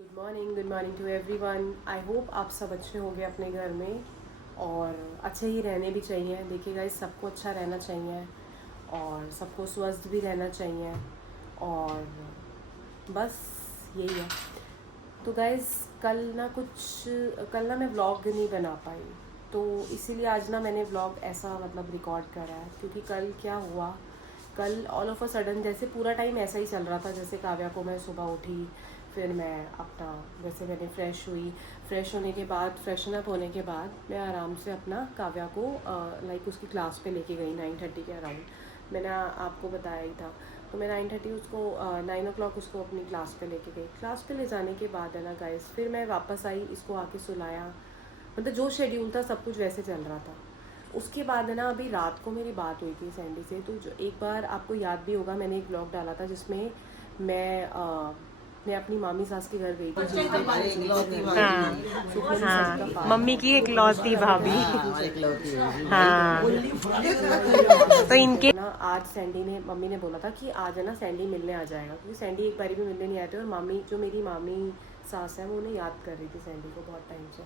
Good morning to everyone. I hope आप सब अच्छे होंगे अपने घर में और अच्छे ही रहने भी चाहिए। देखिए गाइस, सबको अच्छा रहना चाहिए और सबको स्वस्थ भी रहना चाहिए और बस यही है। तो गाइस, कल ना मैं व्लॉग नहीं बना पाई, तो इसीलिए आज ना मैंने व्लॉग ऐसा मतलब रिकॉर्ड करा है। क्योंकि कल क्या हुआ, कल ऑल ऑफ अ सडन जैसे पूरा टाइम ऐसा ही चल रहा था। जैसे काव्या को मैं सुबह उठी, फिर मैं अपना जैसे मैंने फ्रेश हुई, फ्रेश होने के बाद फ्रेशन अप होने के बाद मैं आराम से अपना काव्या को लाइक उसकी क्लास पे लेके गई 9:30 के अराउंड। मैंने आपको बताया ही था। तो मैं 9:30 उसको 9 o'clock उसको अपनी क्लास पे लेके गई। क्लास पे ले जाने के बाद है ना गाइस, फिर मैं वापस आई, इसको आके सुलाया। मतलब जो शेड्यूल था सब कुछ वैसे चल रहा था। उसके बाद है ना, अभी रात को मेरी बात हुई थी सैंडी से। तो जो एक बार आपको याद भी होगा, मैंने एक ब्लॉग डाला था जिसमें मैं अपनी मामी सास के घर गई थी जिस दिन सुखमनी सर का हाँ, पाठ मम्मी था। की इकलौती भाभी। हाँ, तो इनके ना आज सैंडी ने मम्मी ने बोला था कि आज है ना सैंडी मिलने आ जाएगा, क्योंकि सैंडी एक बारी भी मिलने नहीं आए थे और मामी जो मेरी मामी सास है वो उन्हें याद कर रही थी सैंडी को बहुत टाइम से।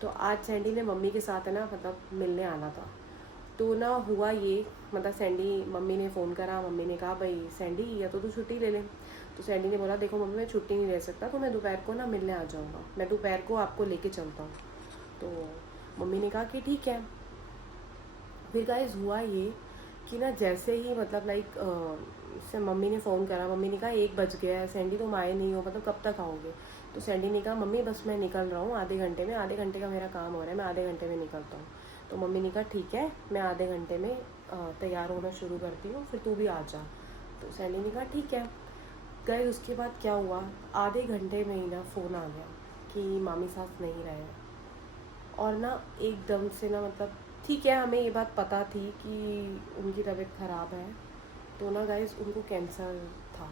तो आज सैंडी ने मम्मी के साथ है ना मतलब मिलने आना था। तो ना हुआ ये, मतलब सैंडी मम्मी ने फ़ोन करा, मम्मी ने कहा भाई सैंडी या तो तू छुट्टी ले ले। तो सैंडी ने बोला देखो मम्मी, मैं छुट्टी नहीं ले सकता, तो मैं दोपहर को ना मिलने आ जाऊँगा, मैं दोपहर को आपको लेके चलता हूँ। तो मम्मी ने कहा कि ठीक है। फिर गाइस हुआ ये कि ना जैसे ही मतलब लाइक से मम्मी ने फ़ोन करा, मम्मी ने कहा 1 बज गया है सैंडी, तुम आए नहीं हो, मतलब कब तक आओगे। तो सैंडी ने कहा मम्मी बस मैं निकल रहा हूँ आधे घंटे में, आधे घंटे का मेरा काम हो रहा है, मैं आधे घंटे में निकलता हूँ। तो मम्मी ने कहा ठीक है, मैं आधे घंटे में तैयार होना शुरू करती हूँ, फिर तू भी आ जा। तो सैंडी ने कहा ठीक है। गए उसके बाद क्या हुआ, आधे घंटे में ही ना फ़ोन आ गया कि मामी सास नहीं रहे हैं। और ना एकदम से ना मतलब ठीक है, हमें ये बात पता थी कि उनकी तबीयत ख़राब है। तो ना गाइस उनको कैंसर था,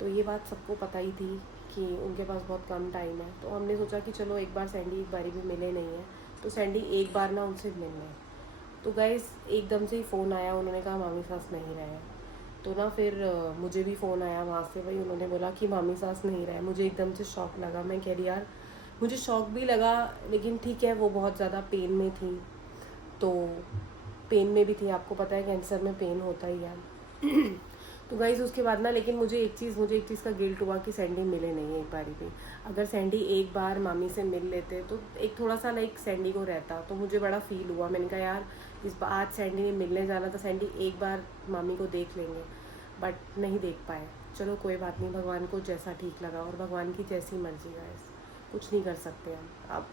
तो ये बात सबको पता ही थी कि उनके पास बहुत कम टाइम है। तो हमने सोचा कि चलो एक बार सैंडी एक बारी भी मिले नहीं है, तो सैंडी एक बार ना उनसे मिल लें। तो गाइस एकदम से ही फ़ोन आया, उन्होंने कहा मामी सास नहीं रहे। तो ना फिर मुझे भी फ़ोन आया वहाँ से, भाई उन्होंने बोला कि मामी सास नहीं रहे। मुझे एकदम से शॉक लगा, मैं कह रही यार, मुझे शॉक भी लगा, लेकिन ठीक है वो बहुत ज़्यादा पेन में थी। तो पेन में भी थी, आपको पता है कैंसर में पेन होता ही है। तो गाइज उसके बाद ना, लेकिन मुझे एक चीज़ का गिल्ट हुआ कि सैंडी मिले नहीं एक बारी भी। अगर सैंडी एक बार मामी से मिल लेते तो एक थोड़ा सा लाइक सैंडी को रहता, तो मुझे बड़ा फील हुआ। मैंने कहा यार इस बार आज सैंडी ने मिलने जाना था, सैंडी एक बार मामी को देख लेंगे, बट नहीं देख पाए। चलो कोई बात नहीं, भगवान को जैसा ठीक लगा और भगवान की जैसी मर्जी गाइस, कुछ नहीं कर सकते हम अब।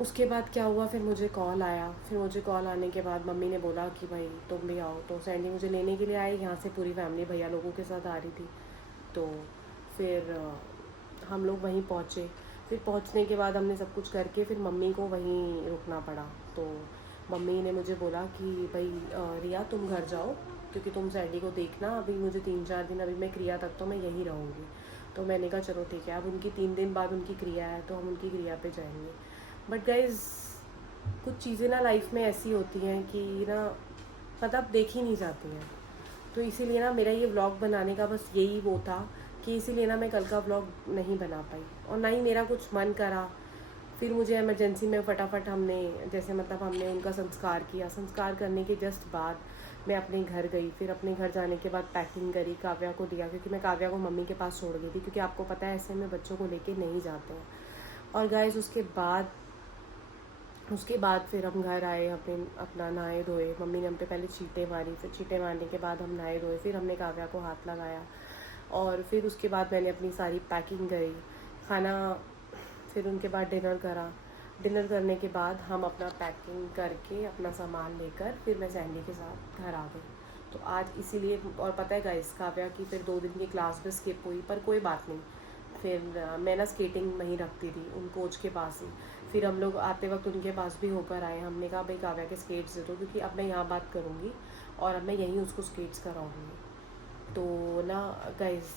उसके बाद क्या हुआ, फिर मुझे कॉल आया। फिर मुझे कॉल आने के बाद मम्मी ने बोला कि भाई तुम भी आओ। तो सैंडी मुझे लेने के लिए आई, यहाँ से पूरी फैमिली भैया लोगों के साथ आ रही थी। तो फिर हम लोग वहीं पहुँचे। फिर पहुँचने के बाद हमने सब कुछ करके फिर मम्मी को वहीं रुकना पड़ा। तो मम्मी ने मुझे बोला कि भाई रिया तुम घर जाओ, क्योंकि तुम सैंडी को देखना, अभी मुझे 3-4 दिन, अभी मैं क्रिया तक तो मैं यहीं रहूँगी। तो मैंने कहा चलो ठीक है, अब उनकी 3 दिन बाद उनकी क्रिया है, तो हम उनकी क्रिया पे जाएंगे। बट गाइज कुछ चीज़ें ना लाइफ में ऐसी होती हैं कि ना मतलब देखी नहीं जाती हैं। तो इसीलिए ना मेरा ये व्लॉग बनाने का बस यही वो था कि इसीलिए ना मैं कल का व्लॉग नहीं बना पाई और ना ही मेरा कुछ मन करा। फिर मुझे इमरजेंसी में फटाफट हमने जैसे मतलब हमने उनका संस्कार किया। संस्कार करने के जस्ट बाद मैं अपने घर गई। फिर अपने घर जाने के बाद पैकिंग करी, काव्या को दिया, क्योंकि मैं काव्या को मम्मी के पास छोड़ गई थी, क्योंकि आपको पता है ऐसे में बच्चों को लेके नहीं जाते हैं। और गाइस उसके बाद फिर हम घर आए, अपना नहाए धोए। मम्मी ने हम पे पहले छींटे मारी, फिर छींटे मारने के बाद हम नहाए धोए, फिर हमने काव्या को हाथ लगाया और फिर उसके बाद मैंने अपनी सारी पैकिंग करी, खाना, फिर उनके बाद डिनर करा। डिनर करने के बाद हम अपना पैकिंग करके अपना सामान लेकर फिर मैं सैंडी के साथ घर आ गई। तो आज इसीलिए, और पता है गाइस काव्या की फिर 2 दिन की क्लास भी स्किप हुई, पर कोई बात नहीं। फिर मैं ना स्केटिंग वहीं रखती थी उन कोच के पास ही। फिर हम लोग आते वक्त उनके पास भी होकर आए। हमने कहा भाई काव्या के स्केट्स दे दो, क्योंकि अब मैं यहाँ बात करूँगी और अब मैं यहीं उसको स्केट्स कराऊँगी। तो ना गाइस,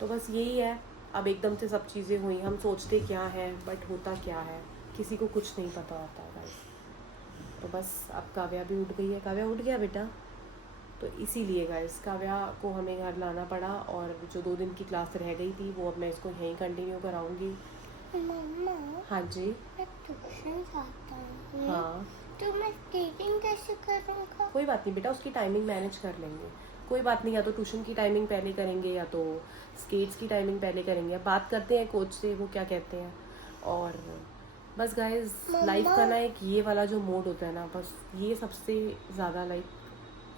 तो बस यही है। अब एकदम से सब चीज़ें हुई, हम सोचते क्या है बट होता क्या है किसी को कुछ नहीं पता होता गाइस। तो बस अब काव्या भी उठ गई है। काव्या उठ गया बेटा? तो इसीलिए गाइस काव्या को हमें घर लाना पड़ा, और जो 2 दिन की क्लास रह गई थी वो अब मैं इसको यहीं कंटिन्यू कराऊंगी। मम्मा, हाँ जी। मैं ट्यूशन जाता हूँ। हाँ तो मैं स्केटिंग कैसे करूँगा? कोई बात नहीं बेटा, उसकी टाइमिंग मैनेज कर लेंगे, कोई बात नहीं। या तो ट्यूशन की टाइमिंग पहले करेंगे या तो स्केट्स की टाइमिंग पहले करेंगे। अब बात करते हैं कोच से, वो क्या कहते हैं। और बस गाइस लाइफ का ना एक ये वाला जो मोड होता है ना, बस ये सबसे ज़्यादा लाइक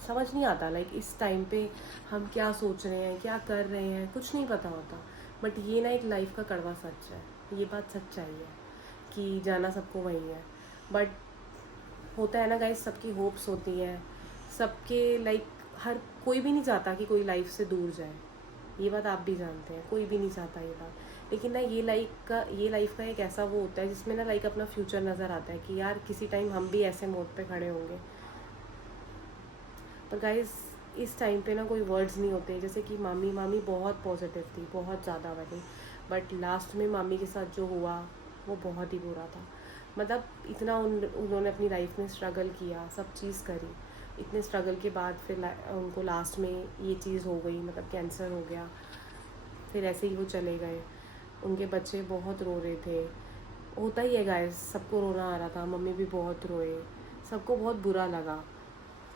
समझ नहीं आता। लाइक इस टाइम पे हम क्या सोच रहे हैं, क्या कर रहे हैं, कुछ नहीं पता होता। बट ये ना एक लाइफ का कड़वा सच है, ये बात सच्चाई है कि जाना सबको वही है। बट होता है ना गाइस, सबकी होप्स होती हैं, सबके लाइक हर कोई भी नहीं चाहता कि कोई लाइफ से दूर जाए, ये बात आप भी जानते हैं, कोई भी नहीं चाहता ये बात। लेकिन ना ये लाइफ का एक ऐसा वो होता है जिसमें ना लाइक अपना फ्यूचर नज़र आता है कि यार किसी टाइम हम भी ऐसे मोड पे खड़े होंगे। पर गाइस इस टाइम पे ना कोई वर्ड्स नहीं होते। जैसे कि मामी बहुत पॉजिटिव थी, बहुत ज़्यादा वाली, बट लास्ट में मामी के साथ जो हुआ वो बहुत ही बुरा था। मतलब इतना उन्होंने अपनी लाइफ में स्ट्रगल किया, सब चीज़ करी, इतने स्ट्रगल के बाद फिर उनको लास्ट में ये चीज़ हो गई, मतलब कैंसर हो गया। फिर ऐसे ही वो चले गए। उनके बच्चे बहुत रो रहे थे, होता ही है गाइस, सबको रोना आ रहा था, मम्मी भी बहुत रोए, सबको बहुत बुरा लगा।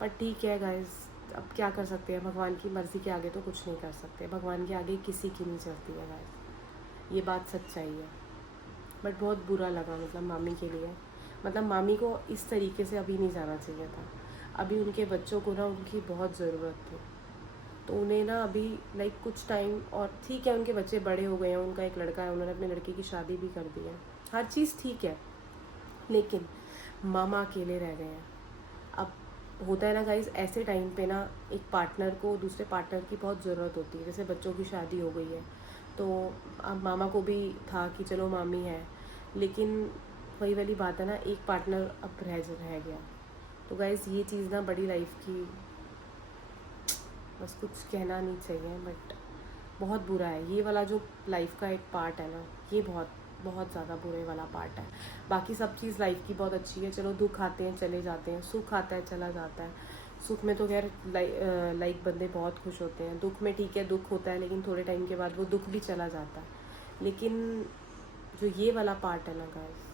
पर ठीक है गाइस, अब क्या कर सकते हैं, भगवान की मर्ज़ी के आगे तो कुछ नहीं कर सकते, भगवान के आगे किसी की नहीं चलती है गाइस, ये बात सच्चाई है। बट बहुत बुरा लगा मतलब मामी के लिए, मतलब मामी को इस तरीके से अभी नहीं जाना चाहिए था। अभी उनके बच्चों को ना उनकी बहुत ज़रूरत थी, तो उन्हें ना अभी लाइक कुछ टाइम, और ठीक है उनके बच्चे बड़े हो गए हैं, उनका एक लड़का है, उन्होंने अपने लड़के की शादी भी कर दी है, हर चीज़ ठीक है, लेकिन मामा अकेले रह गए हैं। अब होता है ना गाइस, ऐसे टाइम पे ना एक पार्टनर को दूसरे पार्टनर की बहुत ज़रूरत होती है। जैसे बच्चों की शादी हो गई है तो अब मामा को भी था कि चलो मामी है, लेकिन वही वाली बात है ना, एक पार्टनर अब रह गया। तो गाइस ये चीज़ ना बड़ी लाइफ की, बस कुछ कहना नहीं चाहिए, बट बहुत बुरा है ये वाला जो लाइफ का एक पार्ट है ना, ये बहुत बहुत ज़्यादा बुरे वाला पार्ट है। बाकी सब चीज़ लाइफ की बहुत अच्छी है, चलो दुख आते हैं चले जाते हैं, सुख आता है चला जाता है। सुख में तो खैर लाइक बंदे बहुत खुश होते हैं, दुख में ठीक है दुख होता है, लेकिन थोड़े टाइम के बाद वो दुख भी चला जाता है। लेकिन जो ये वाला पार्ट है ना गाइस,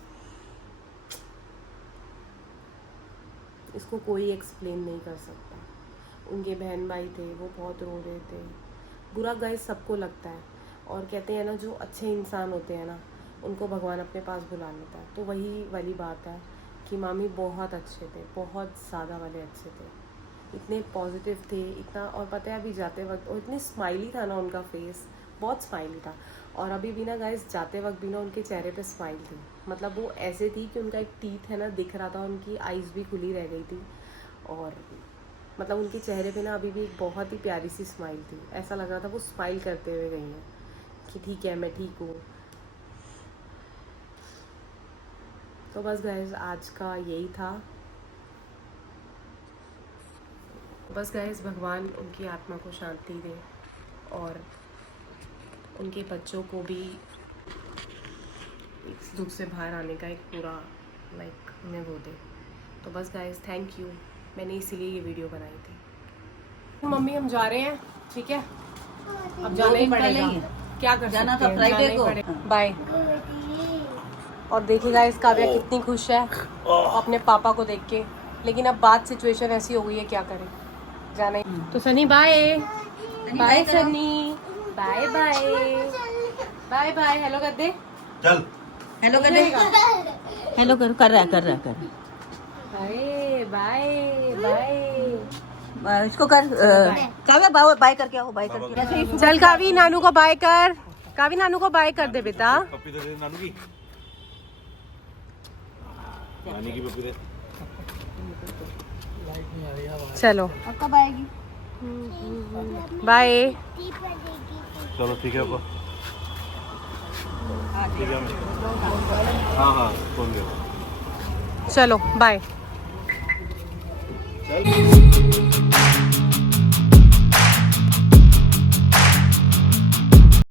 इसको कोई एक्सप्लेन नहीं कर सकता। उनके बहन भाई थे, वो बहुत रो रहे थे, बुरा गाइस सबको लगता है। और कहते हैं ना जो अच्छे इंसान होते हैं ना, उनको भगवान अपने पास बुला लेता है। तो वही वाली बात है कि मामी बहुत अच्छे थे, बहुत ज़्यादा वाले अच्छे थे, इतने पॉजिटिव थे, इतना, और पता है अभी जाते वक्त, और इतनी स्माइली था ना उनका फेस, बहुत स्माइली था। और अभी भी ना गाइस जाते वक्त भी ना उनके चेहरे पे स्माइल थी, मतलब वो ऐसे थी कि उनका एक टीथ है ना दिख रहा था, उनकी आइज़ भी खुली रह गई थी, और मतलब उनके चेहरे पे ना अभी भी एक बहुत ही प्यारी सी स्माइल थी। ऐसा लग रहा था वो स्माइल करते हुए गई हैं कि ठीक है मैं ठीक हूँ। तो बस गाइस आज का यही था। बस गाइस भगवान उनकी आत्मा को शांति दे और उनके बच्चों को भी इस दुख से बाहर आने का एक पूरा लाइक उन्हें वो दे। तो बस गाइस थैंक यू, मैंने इसीलिए ये वीडियो बनाई थी। तो मम्मी हम जा रहे हैं, ठीक है, अब जाना ही पड़ेगा, क्या कर जाना सकते था हैं, फ्राइडे जाना ही को। पड़ेगा। बाय। और देखिए गाइस काव्या कितनी खुश है अपने पापा को देख के, लेकिन अब बात सिचुएशन ऐसी हो गई है, क्या करें, जाना ही। तो Sunny bye bye, Sunny bye bye bye bye, hello कर दे, चल हेलो कर दे, हेलो कर रहा है बाय बाय बाय। इसको कर काव्या बाय करके आओ, बाय करके। चल कावी नानू को बाय कर, कावी नानू को बाय कर दे बेटा। पप्पी दे नानू की, नानी की पप्पी दे। चलो अब कब आएगी? बाय। चलो ठीक है पापा, ठीक है हाँ हाँ फोन कर, चलो बाय। चल।